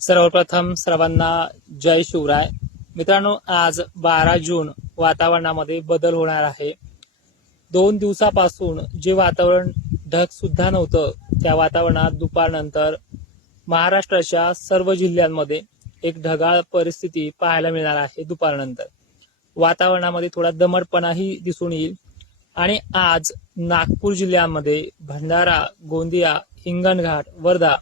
सर्वप्रथम सर्वांना जय शिवराय. मित्रांनो, आज 12 जून वातावरणामध्ये बदल होणार आहे. 2 दिवसापासून जे वातावरण ढग सुद्धा नव्हतं, त्या वातावरणात दुपारनंतर महाराष्ट्राच्या सर्व जिल्ह्यांमध्ये एक ढगाळ परिस्थिती पाहायला मिळणार आहे. दुपारनंतर वातावरणामध्ये थोडा दमटपणाही दिसून येईल आणि आज नागपूर जिल्ह्यामध्ये भंडारा, गोंदिया, हिंगणघाट, वर्धा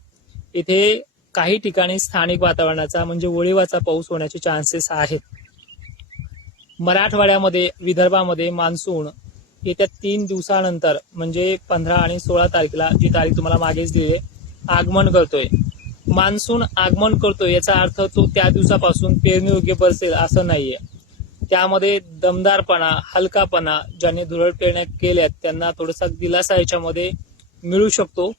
इथे काही ठिकाणी स्थानिक वातावरणाचा म्हणजे ओळीवाचा पाऊस होण्याचे चान्सेस आहेत. मराठवाड्यामध्ये, विदर्भामध्ये मान्सून येत्या 3 दिवसानंतर म्हणजे 15 आणि 16 तारखेला, जी तारीख तुम्हाला मागेच दिली आहे, आगमन करतोय. मान्सून आगमन करतोय याचा अर्थ तो त्या दिवसापासून पेरणीयोग्य बरसेल असं नाहीये. त्यामध्ये दमदारपणा, हलकापणा, ज्यांनी धुरळ पेरण्या केल्यात त्यांना थोडासा दिलासा याच्यामध्ये मिळू शकतो.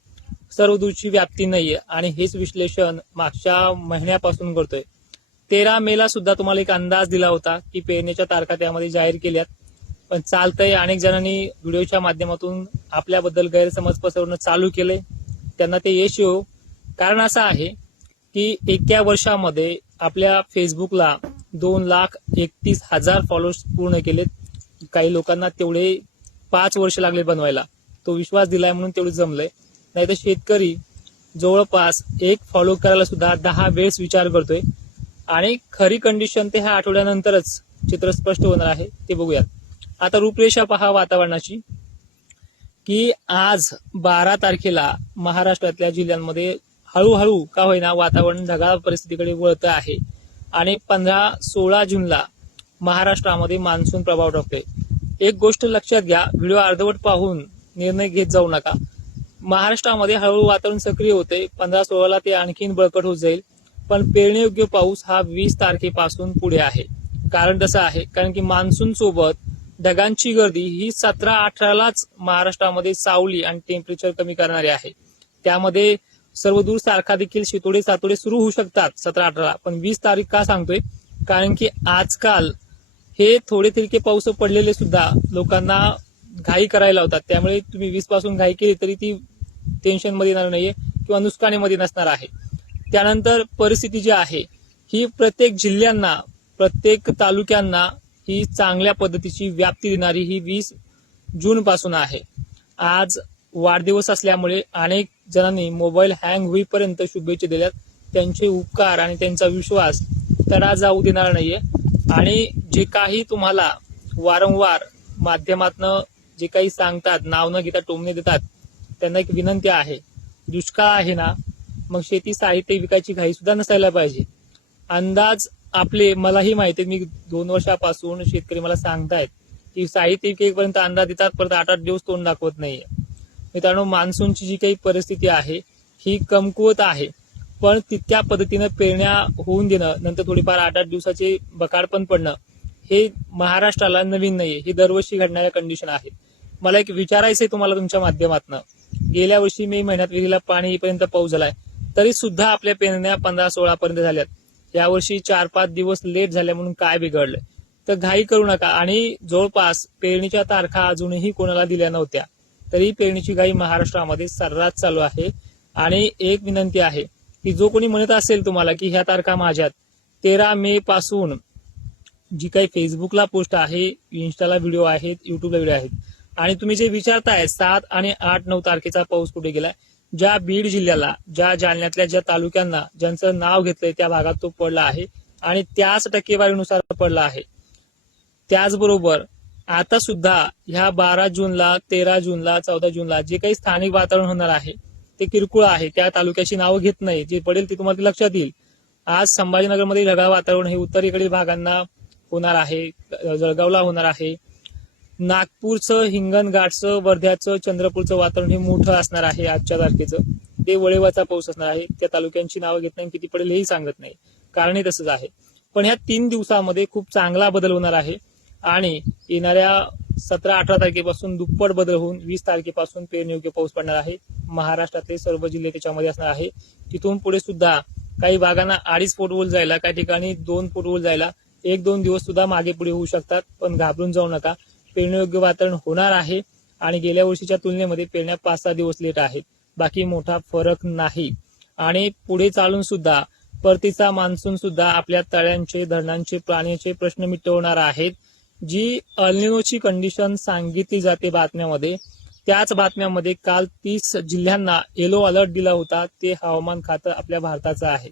सर्व दूरची व्याप्ती नाहीये आणि हेच विश्लेषण मागच्या महिन्यापासून करतोय. 13 मेला सुद्धा तुम्हाला एक अंदाज दिला होता की पेरणीच्या तारखा त्यामध्ये जाहीर केल्यात, पण चालतंय. अनेक जणांनी व्हिडिओच्या माध्यमातून आपल्याबद्दल गैरसमज पसरवणं चालू केले, त्यांना ते यश येऊ. कारण असं आहे की एका वर्षामध्ये आपल्या फेसबुकला 2,31,000 फॉलोअर्स पूर्ण केलेत. काही लोकांना तेवढे 5 वर्ष लागले बनवायला. तो विश्वास दिलाय म्हणून तेवढे जमलंय. नाही तर शेतकरी जवळपास एक फॉलो करायला सुद्धा 10 वेळेस विचार करतोय. आणि खरी कंडिशन ते ह्या आठवड्यानंतरच चित्र स्पष्ट होणार आहे, ते बघूयात. आता रूपरेषा पहा वातावरणाची, की आज 12 तारखेला महाराष्ट्रातल्या जिल्ह्यांमध्ये हळूहळू का होईना वातावरण ढगाळ परिस्थितीकडे वळतं आहे आणि 15-16 जूनला महाराष्ट्रामध्ये मान्सून प्रभाव टाकतोय. एक गोष्ट लक्षात घ्या, व्हिडिओ अर्धवट पाहून निर्णय घेत जाऊ नका. महाराष्ट्रामध्ये हळूहळू वातावरण सक्रिय होते. 15-16ला ते आणखीन बळकट होत जाईल, पण पेरणीयोग्य पाऊस हा 20 तारखेपासून पुढे आहे. कारण तसं आहे, कारण की मान्सून सोबत ढगांची गर्दी ही 17-18लाच महाराष्ट्रामध्ये सावली आणि टेम्परेचर कमी करणारी आहे. त्यामध्ये सर्व दूर सारखा देखील शितोडे सातोडे सुरू होऊ शकतात 17-18ला, पण 20 तारीख का सांगतोय, कारण की आजकाल हे थोडे तिरके पाऊस पडलेले सुद्धा लोकांना घाई करायला होतात. त्यामुळे तुम्ही 20 पासून घाई केली तरी ती टेन्शन मध्ये येणार नाहीये किंवा नुकसानीमध्ये नसणार आहे. त्यानंतर परिस्थिती जी आहे ही प्रत्येक जिल्ह्यांना, प्रत्येक तालुक्यांना ही चांगल्या पद्धतीची व्याप्ती देणारी ही 20 जून पासून आहे. आज वाढदिवस असल्यामुळे अनेक जणांनी मोबाईल हँग होईपर्यंत शुभेच्छा दिल्यात. त्यांचे उपकार आणि त्यांचा विश्वास तडा जाऊ देणार नाहीये. आणि जे काही तुम्हाला वारंवार माध्यमातनं जे काही सांगतात, नाव न घेता टोमणे देतात, त्यांना एक विनंती आहे, दुष्काळ आहे ना, मग शेती साहित्य विकायची घाई सुद्धा नसायला पाहिजे. अंदाज आपले मलाही माहिती आहे, मी 2 वर्षापासून शेतकरी मला सांगतायत की साहित्य विकेपर्यंत अंदाज देतात, परत 8-8 दिवस तोंड दाखवत नाहीये. मित्रांनो, मान्सूनची जी काही परिस्थिती आहे ही कमकुवत आहे, पण तितक्या पद्धतीनं पेरण्या होऊन देणं, नंतर थोडीफार 8-8 दिवसाचे बकाड पण पडणं, हे महाराष्ट्राला नवीन नाहीये. ही दरवर्षी घडणाऱ्या कंडिशन आहे. मला एक विचारायचंय तुम्हाला तुमच्या माध्यमातून, गेल्या वर्षी मे महिन्यात विहिरीला पाणी येईपर्यंत पाऊस झालाय, तरी सुद्धा आपल्या पेरण्या 15-16 पर्यंत झाल्यात. यावर्षी 4-5 दिवस लेट झाल्या म्हणून काय बिघडलंय? तर घाई करू नका. आणि जवळपास पेरणीच्या तारखा अजूनही कोणाला दिल्या नव्हत्या, तरी पेरणीची घाई महाराष्ट्रामध्ये सर्रास चालू आहे. आणि एक विनंती आहे की जो कोणी म्हणत असेल तुम्हाला की ह्या तारखा माझ्यात, 13 मे पासून जी काही फेसबुकला पोस्ट आहे, इन्स्टाला व्हिडिओ आहेत, युट्यूबला व्हिडिओ आहेत, आणि तुम्ही जे विचारताय 7 आणि 8-9 तारखेचा पाऊस कुठे गेलाय, ज्या बीड जिल्ह्याला, ज्या जालन्यातल्या ज्या तालुक्यांना ज्यांचं नाव घेतलंय त्या भागात तो पडला आहे आणि त्याच टक्केवारीनुसार पडला आहे. त्याचबरोबर आता सुद्धा ह्या 12 जूनला, 13 जूनला, 14 जूनला जे काही स्थानिक वातावरण होणार आहे ते किरकोळ आहे. त्या तालुक्याची नावं घेत नाही, जे पडेल ते तुम्हाला लक्षात येईल. आज संभाजीनगरमध्ये ढगाळ वातावरण हे उत्तरेकडील भागांना होणार आहे, जळगावला होणार आहे. नागपूरचं, हिंगणघाटचं, वर्ध्याचं, चंद्रपूरचं वातावरण हे मोठं असणार आहे. आजच्या तारखेचं ते वळेवाचा पाऊस असणार आहे. त्या तालुक्यांची नावं घेत नाही, किती पडेल हेही सांगत नाही, कारणही तसंच आहे. पण ह्या 3 दिवसामध्ये खूप चांगला बदल होणार आहे आणि येणाऱ्या 17-18 तारखेपासून दुप्पट बदल होऊन 20 तारखेपासून पेरणीयोग्य पाऊस पडणार आहे. महाराष्ट्रातले सर्व जिल्हे त्याच्यामध्ये असणार आहे. तिथून पुढे सुद्धा काही भागांना 2.5 फूट ओल जायला, काही ठिकाणी 2 फूट ओल जायला 1-2 दिवस सुद्धा मागे पुढे होऊ शकतात. पण घाबरून जाऊ नका, पेरणीयोग्य वातावरण होणार आहे. आणि गेल्या वर्षीच्या तुलनेमध्ये पेरण्या 5-6 दिवस लेट आहेत, बाकी मोठा फरक नाही. आणि पुढे चालून सुद्धा परतीचा मान्सून सुद्धा आपल्या तळ्यांचे, धरणांचे, पाण्याचे प्रश्न मिटवणार आहेत. जी अल्निनोची कंडिशन सांगितली जाते बातम्यामध्ये, त्याच बातम्यामध्ये काल 30 जिल्ह्यांना येलो अलर्ट दिला होता. ते हवामान खातं आपल्या भारताचं आहे.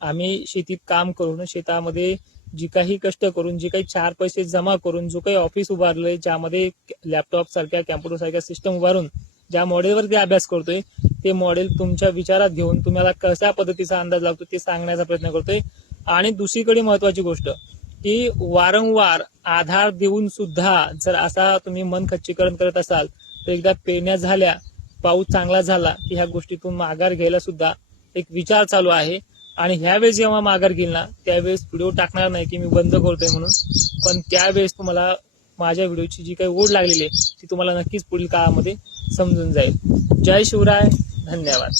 आम्ही शेतीत काम करून, शेतामध्ये जी काही कष्ट करून, जे काही 4 पैसे जमा करून, जो काही ऑफिस उभारलंय, ज्यामध्ये लॅपटॉप सारख्या, कॅम्प्युटर सारख्या सिस्टम उभारून ज्या मॉडेलवरती अभ्यास करतोय, ते मॉडेल तुमच्या विचारात घेऊन तुम्हाला कशा पद्धतीचा अंदाज लागतो ते सांगण्याचा प्रयत्न करतोय. आणि दुसरीकडे महत्वाची गोष्ट की वारंवार आधार देऊन सुद्धा जर असा तुम्ही मन खच्चीकरण करत असाल, तर एकदा पेरण्या झाल्या, पाऊस चांगला झाला की ह्या गोष्टीतून माघार घ्यायला सुद्धा एक विचार चालू आहे. आणि ह्यावेळेस जेव्हा माघार घेईल ना, त्यावेळेस व्हिडिओ टाकणार नाही की मी बंद करतोय म्हणून, पण त्यावेळेस तुम्हाला माझ्या व्हिडिओची जी काही ओढ लागलेली आहे ती तुम्हाला नक्कीच पुढील काळामध्ये समजून जाईल. जय शिवराय, धन्यवाद.